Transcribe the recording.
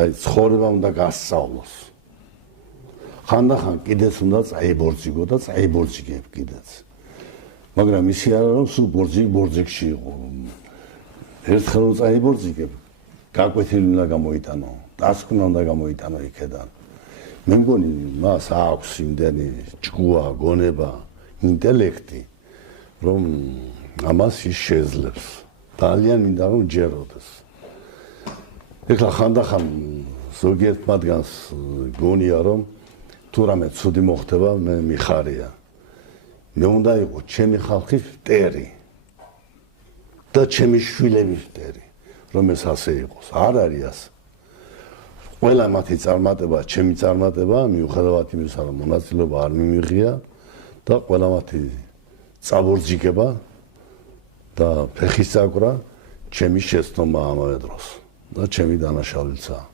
აი ცხოვრება უნდა გასწავლოს. ხანდახან კიდეც უნდა წაიბორძიგო და წაიბორძიგებ კიდეც. მაგრამ ისი არა რომ სულ ბორძიგში იყო. ერთხელ რომ წაიბორძიგებ, გაკვეთილი უნდა გამოიტანო, დასკვნა უნდა გამოიტანო იქედან. მე მგონი მას აქვს იმდენი ჭკუა, გონება, ინტელექტი, რომ ამას ის შეძლებს. ძალიან მინდა რომ ჯეროდეს. ეხლა ხანდახან ზოგიერთ მათგანს გონია რომ თუ რამე ცუდი მოხდება მე მიხარია. მე უნდა იყო ჩემი ხალხი მტერი და ჩემი შვილები მტერი, რომ ეს ასე იყოს. არ არის ასე. ყველა მათი წარმატება, ჩემი წარმატება, მიუხედავად იმისა, რომ მონაწილეობა არ მიმიღია და ყველა მათი წაბორძიგება და ფეხის წაგვრა ჩემი შეცდომა ამავე დროს და ჩემი დანაშაულებაა.